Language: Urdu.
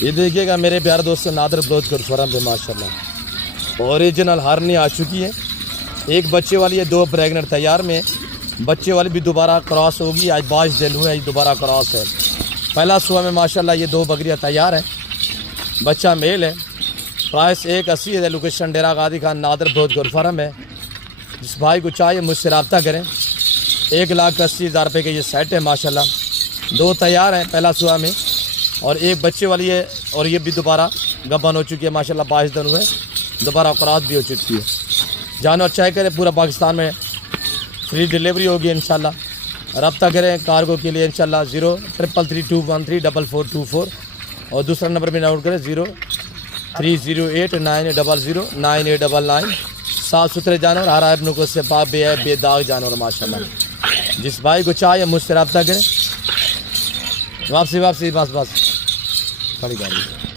یہ دیکھیے گا میرے پیارے دوست نادر بلوچ فارم پہ ماشاءاللہ اوریجنل ہارنی آ چکی ہے. ایک بچے والی ہے, 2 پریگننٹ تیار میں. بچے والی بھی دوبارہ کراس ہوگی. آج 22 دن ہوئے, آج دوبارہ کراس ہے. پہلا سوا میں ماشاءاللہ یہ 2 بکریاں تیار ہیں. بچہ میل ہے. پرائس 180 ہے. لوکیشن ڈیرا غازی خان نادر بلوچ فارم ہے. جس بھائی کو چاہیے مجھ سے رابطہ کریں. 1,80,000 روپے کے یہ سیٹ ہے ماشاءاللہ. 2 تیار ہیں پہلا سوا میں, اور ایک بچے والی ہے, اور یہ بھی دوبارہ گبن ہو چکی ہے ماشاءاللہ. 22 دن ہوئے, دوبارہ کراس بھی ہو چکی ہے. جانور چاہے کریں پورا پاکستان میں فری ڈیلیوری ہوگی انشاءاللہ. رابطہ کریں کارگو کے لیے انشاءاللہ 03321344424, اور دوسرا نمبر بھی نوٹ کریں 0308900999. صاف ستھرے جانور, ہر عیب نقص سے پاک, بے عیب بے داغ جانور ماشاءاللہ. جس بھائی کو چاہیے مجھ سے رابطہ کریں. واپسی بس بڑی گاڑی.